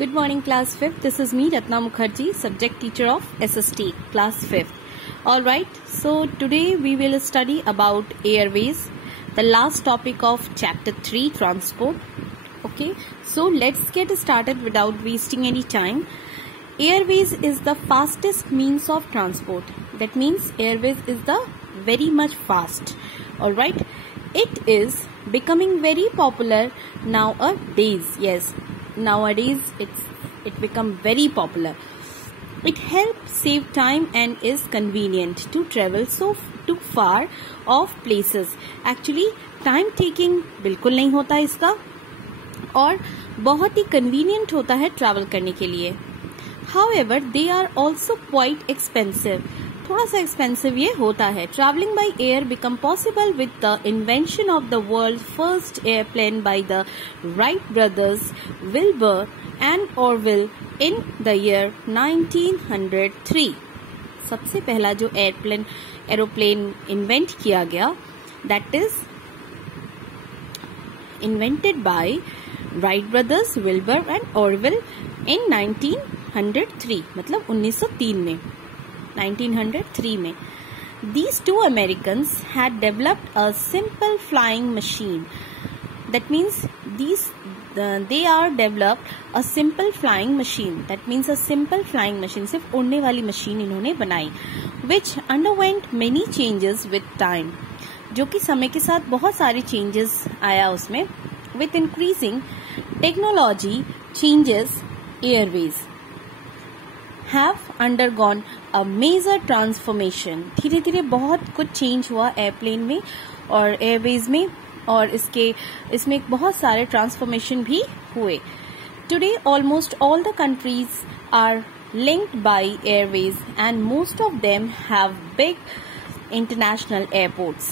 Good morning, class 5th. This is me, Ratna Mukherjee, subject teacher of SST, class 5th. Alright, so today we will study about airways, the last topic of chapter 3, transport. Okay, so let's get started without wasting any time. Airways is the fastest means of transport. That means airways is the very much fast. Alright, it is becoming very popular nowadays. Yes, nowadays it become very popular. It helps save time and is convenient to travel so too far off places. Actually time taking बिल्कुल नहीं होता इसका और बहुत ही convenient होता है travel करने के लिए. However, they are also quite expensive. थोड़ा सा expensive ये होता है. Traveling by air become possible with the invention of the world's first airplane by the Wright brothers, Wilbur and Orville in the year 1903. सबसे पहला जो एरोप्लेन इन्वेंट किया गया, that is invented by Wright brothers, Wilbur and Orville in 1903. मतलब 1903 में 1903 में. These two Americans had developed a simple flying machine. That means they are developed a simple flying machine. That means a simple flying machine, सिर्फ उड़ने वाली machine इन्होंने बनाई, which underwent many changes with time. जो कि समय के साथ बहुत सारे changes आया उसमें. With increasing technology changes, airways have undergone a major transformation. धीरे धीरे बहुत कुछ change हुआ एयरप्लेन में और एयरवेज में और इसमें बहुत सारे ट्रांसफॉर्मेशन भी हुए. Today almost all the countries are linked by airways and most of them have big international airports.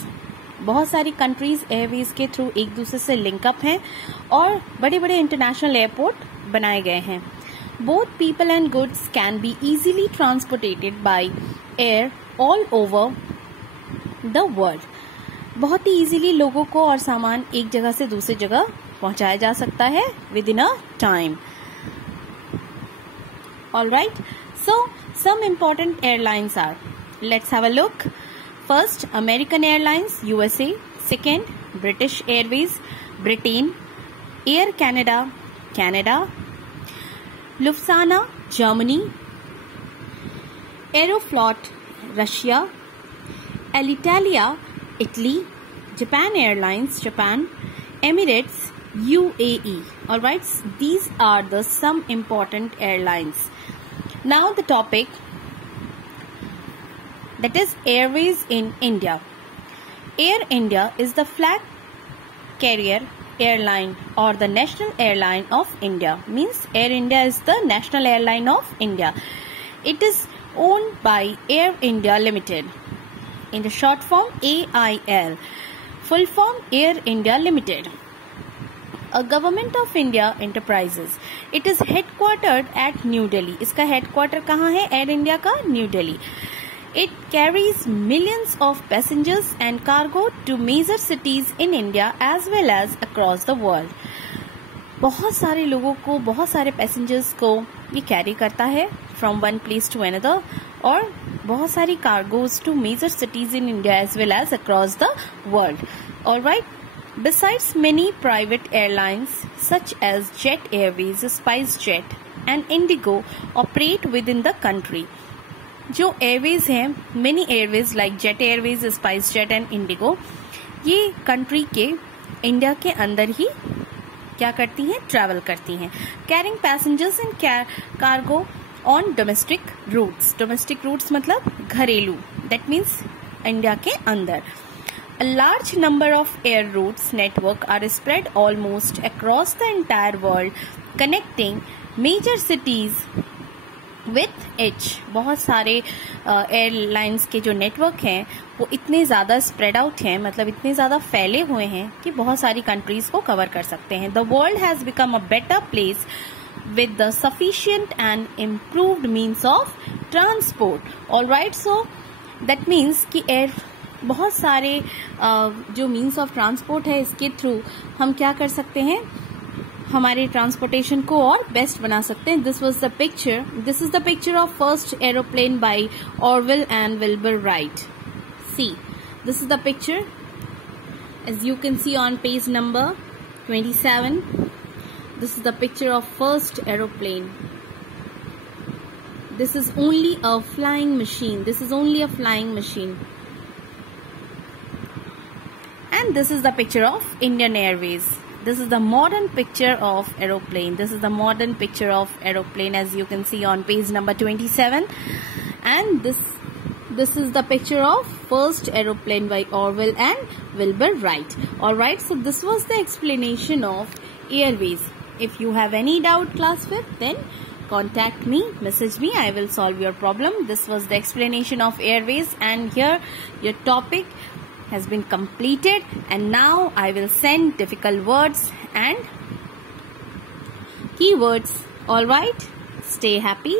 बहुत सारी कंट्रीज एयरवेज के थ्रू एक दूसरे से लिंकअप हैं और बड़े बड़े इंटरनेशनल एयरपोर्ट बनाए गए हैं. Both people and goods can be easily transported by air all over the world. बहुत ही इजीली लोगों को और सामान एक जगह से दूसरी जगह पहुंचाया जा सकता है within a time. Alright, so some important airlines are. Let's have a look. First, American Airlines, USA. Second, British Airways, Britain. Air Canada, Canada. Lufthansa, Germany. Aeroflot, Russia. Alitalia, Italy. Japan Airlines, Japan. Emirates, UAE. Alright, these are the some important airlines. Now the topic, that is airways in India. Air India is the flag carrier airline or the national airline of India. Means Air India is the national airline of India. It is owned by Air India Limited. In the short form AIL. Full form Air India Limited. A Government of India enterprises. It is headquartered at New Delhi. इसका headquarter कहाँ है? Air India का New Delhi. It carries millions of passengers and cargo to major cities in India as well as across the world. बहुत सारे लोगों को, बहुत सारे पैसेंजर्स को ये कैरी करता है from one place to another और बहुत सारी cargoes to major cities in India as well as across the world. Alright. Besides many private airlines such as Jet Airways, SpiceJet and Indigo operate within the country. जो airways हैं, many airways like Jet Airways, SpiceJet and IndiGo, ये country के India के अंदर ही क्या करती हैं? ट्रैवल करती हैं. Carrying passengers and cargo on domestic routes. Domestic routes मतलब घरेलू. दैट मीन्स इंडिया के अंदर. A large number of air routes network are spread almost across the entire world, connecting major cities with each. बहुत सारे airlines के जो network हैं वो इतने ज़्यादा स्प्रेड आउट हैं, मतलब इतने ज़्यादा फैले हुए हैं कि बहुत सारी कंट्रीज को कवर कर सकते हैं. The world has become a better place with the sufficient and improved means of transport. Alright, so that means कि एयर बहुत सारे जो मीन्स ऑफ ट्रांसपोर्ट है इसके थ्रू हम क्या कर सकते हैं? हमारे ट्रांसपोर्टेशन को और बेस्ट बना सकते हैं. This is the picture of first aeroplane by Orville and Wilbur Wright. See, this is the picture as you can see on page number 27. This is the picture of first aeroplane. This is only a flying machine. And this is the picture of Indian Airways. This is the modern picture of aeroplane. As you can see on page number 27. And this is the picture of first aeroplane by Orville and Wilbur Wright. Alright, so this was the explanation of Airways. If you have any doubt class 5th, then contact me, message me, I will solve your problem. This was the explanation of Airways, and here your topic has been completed, and now I will send difficult words and keywords. Alright, stay happy,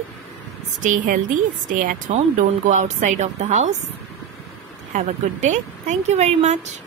stay healthy, stay at home, don't go outside of the house. Have a good day. Thank you very much.